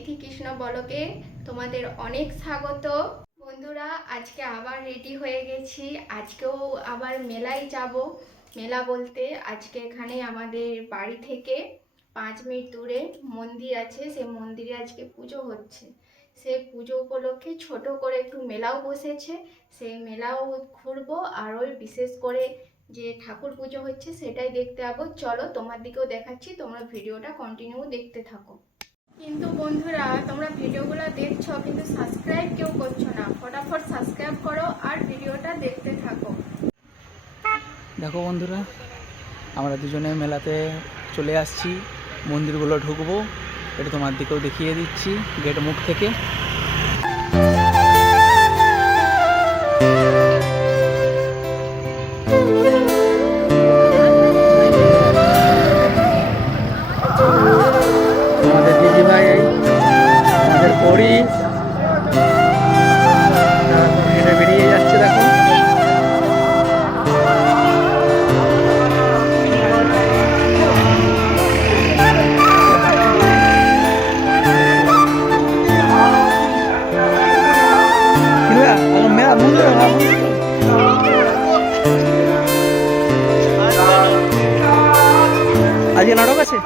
তিথি কৃষ্ণ ব্লগে তোমাদের অনেক স্বাগত। বন্ধুরা, আজকে আবার রেডি হয়ে গেছি। আজকেও আবার মেলায় যাব। মেলা বলতে আজকে এখানে আমাদের বাড়ি থেকে 5 মিনিট দূরে মন্দির আছে, সেই মন্দিরে আজকে পুজো হচ্ছে। সেই পুজো উপলক্ষে ছোট করে একটু মেলাও বসেছে, সেই মেলাও ঘুরবো। আর ওই বিশেষ করে যে ঠাকুর পুজো হচ্ছে সেটাই দেখতে যাবো। চলো তোমার দিকেও দেখাচ্ছি, তোমরা ভিডিওটা কন্টিনিউ দেখতে থাকো। কিন্তু বন্ধুরা, তোমরা ভিডিওগুলো দেখছো কিন্তু সাবস্ক্রাইব কেউ করছো না। ফটাফট সাবস্ক্রাইব করো আর ভিডিওটা দেখতে থাকো। দেখো বন্ধুরা, আমরা দুজনে মেলাতে চলে আসছি, মন্দিরগুলো ঢুকবো। এটা তোমার দিকেও দেখিয়ে দিচ্ছি গেট মুখ থেকে। আমাদের দিদি ভাই, আমাদের পরি হেঁটে বেরিয়ে যাচ্ছে। দেখো আজকে নাটক আছে।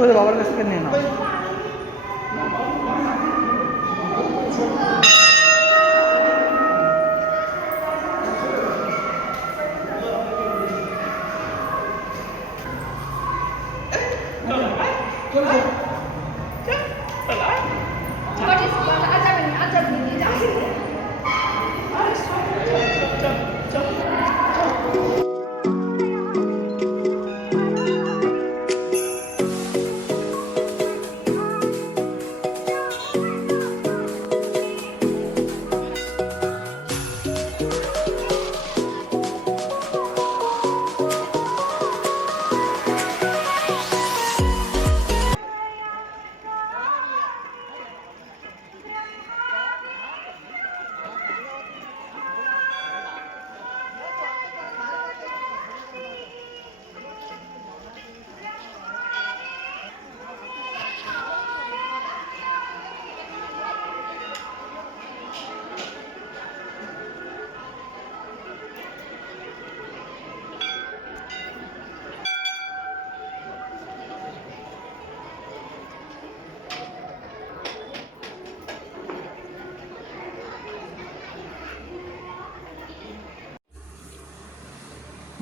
ওদের বাবার কাছ থেকে নিয়ে নাও।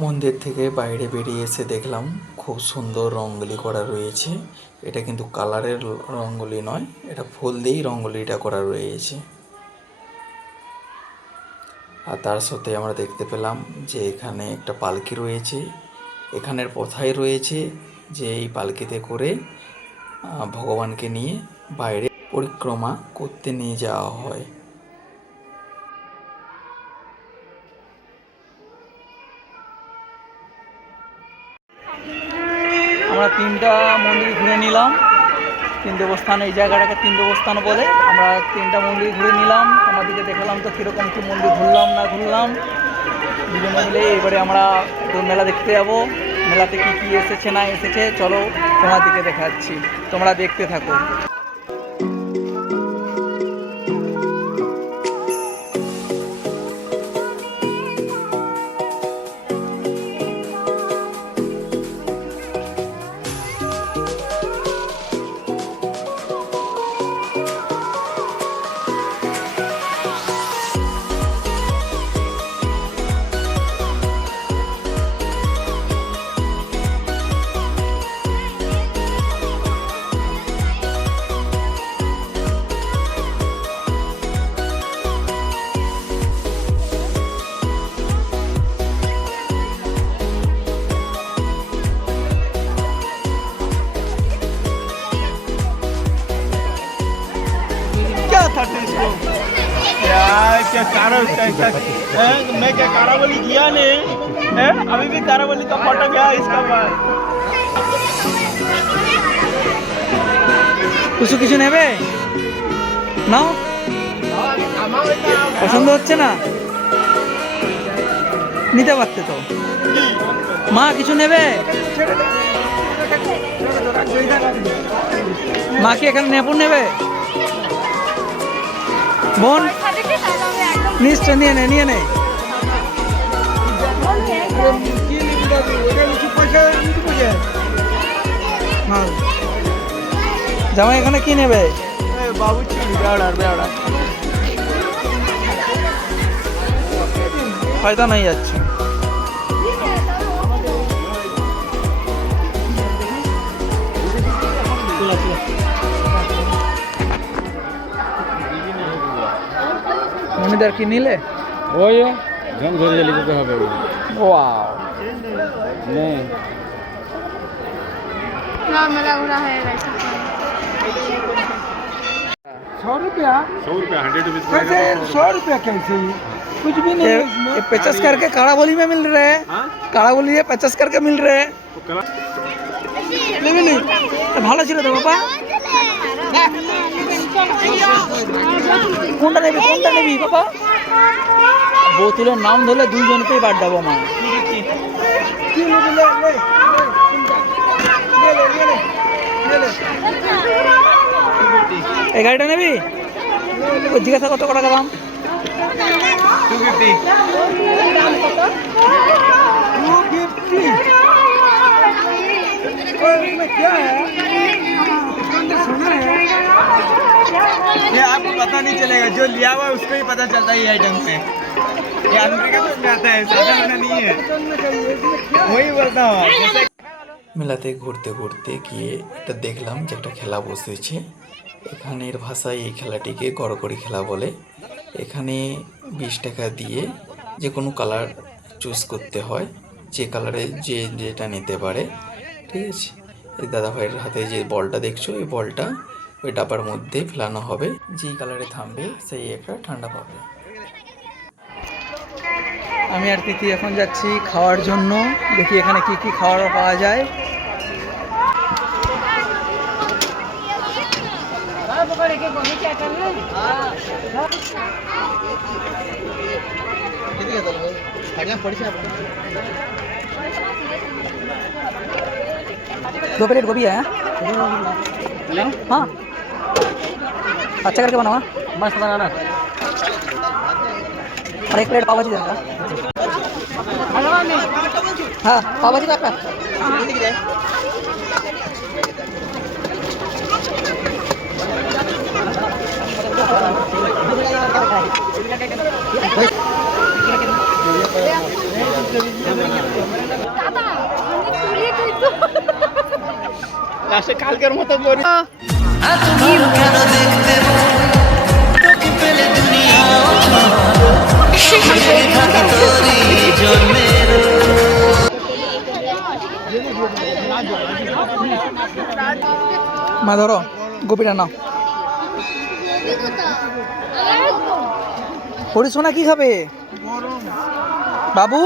মন্দির থেকে বাইরে বেরিয়ে এসে দেখলাম খুব সুন্দর রঙ্গোলি করা রয়েছে। এটা কিন্তু কালারের রঙ্গোলি নয়, এটা ফুল দিয়েই রঙ্গোলিটা করা রয়েছে। আর তার সাথে আমরা দেখতে পেলাম যে এখানে একটা পালকি রয়েছে। এখানের কথাই রয়েছে যে এই পালকিতে করে ভগবানকে নিয়ে বাইরে পরিক্রমা করতে নিয়ে যাওয়া হয়। আমরা 3টা মন্দির ঘুরে নিলাম। 3 দেবস্থান, এই জায়গাটাকে 3 দেবস্থান বলে। আমরা 3টা মন্দির ঘুরে নিলাম, তোমাদেরকে দেখালাম তো কীরকম কী মন্দির ঘুরলাম না ঘুরলাম দুজনে মিলে। এবারে আমরা একটু মেলা দেখতে যাবো। মেলাতে কী কী এসেছে না এসেছে চলো তোমাদেরকে দেখাচ্ছি, তোমরা দেখতে থাকো। क्या मैं क्या कारावली किया ने है अभी भी कारावली का फोटो गया इसका पास কিছু কিছু নেবে নাও পছন্দ হচ্ছে না নিতে পারতে তো মা কিছু নেবে মা কি এখানে নেপুন নেবে বোন নিশ্চয় নিয়ে নে নিয়ে নে জামাই এখানে কি নেবে बाबू बेड़ा ফায়দা নাই যাচ্ছে মনিদার কি নিলে ওই ঝং ধরে গেলে যেতে হবে ওয়াও নে ना मेला घूरा है 100 रुपया 100 रुपया 100 रुपया 100 रुपया कैसे कुछ भी नहीं है इसमें ये 50 करके काड़ा बोली में मिल रहे हैं काड़ा बोली है 50 करके मिल रहे हैं नहीं ভালো ছিল তো বাবা কোনটা নেবি বাবা বোতলের নাম ধরলে দুইজনকেই বাদ দেবো মা এই গাড়িটা নেবি জিজ্ঞাসা কত টাকা দাম 250 ये आपको पता नहीं चलेगा जो लिया हुआ है उसको ही पता चलता है ये आइटम में ये अमेरिका में आता है सादा वाला नहीं है वही बोलता हूँ মেলাতে ঘুরতে ঘুরতে গিয়ে এটা দেখলাম যে একটা খেলা বসেছে এখানের ভাষায় এই খেলাটিকে গড়গড়ি খেলা বলে এখানে 20 টাকা দিয়ে যে কোনো কালার চুজ করতে হয় যে কালারে যে যেটা নিতে পারে ঠিক আছে এই দাদা ভাইয়ের হাতে যে বলটা দেখছো এই বলটা ওই ডাবার মধ্যে ফেলানো হবে যেই কালারে থামবে সেই একটা ঠান্ডা পাবে আমি আর তিথি এখন যাচ্ছি খাওয়ার জন্য দেখি এখানে কি কি খাবার পাওয়া যায় दो प्लेट गोभी है हाँ अच्छा करके बनाओ मस्त बनाना और एक प्लेट पाव भाजी देगा हाँ पाव भाजी का লাস্টে কালকের মতো করি মা ধরো গোপিটা নাও পরি সোনা কি খাবে বাবু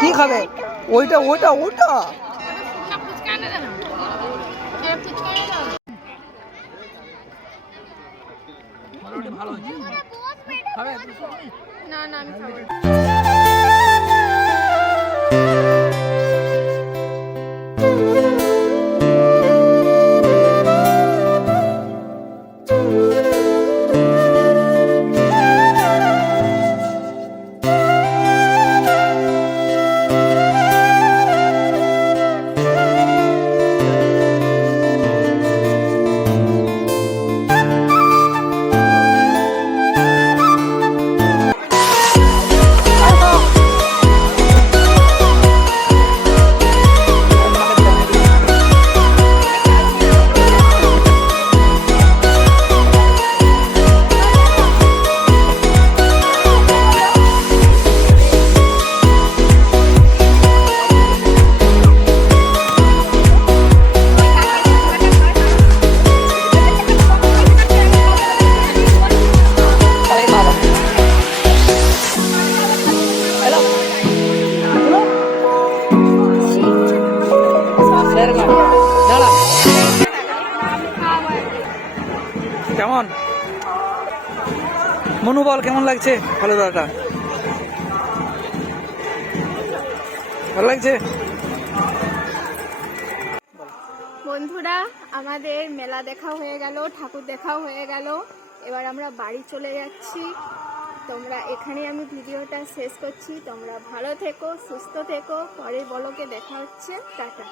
কি খাবে ওইটা ওইটা ওইটা ভালো ना ना আমি খাবো কেমন? মনু বল কেমন লাগছে ফালুদাটা? ভালো লাগছে? বন্ধুরা, আমাদের মেলা দেখা হয়ে গেল, ঠাকুর দেখাও হয়ে গেল, এবার আমরা বাড়ি চলে যাচ্ছি। তোমরা এখানে আমি ভিডিওটা শেষ করছি। তোমরা ভালো থেকো, সুস্থ থেকো। পরের ব্লগে দেখা হচ্ছে। টাটা।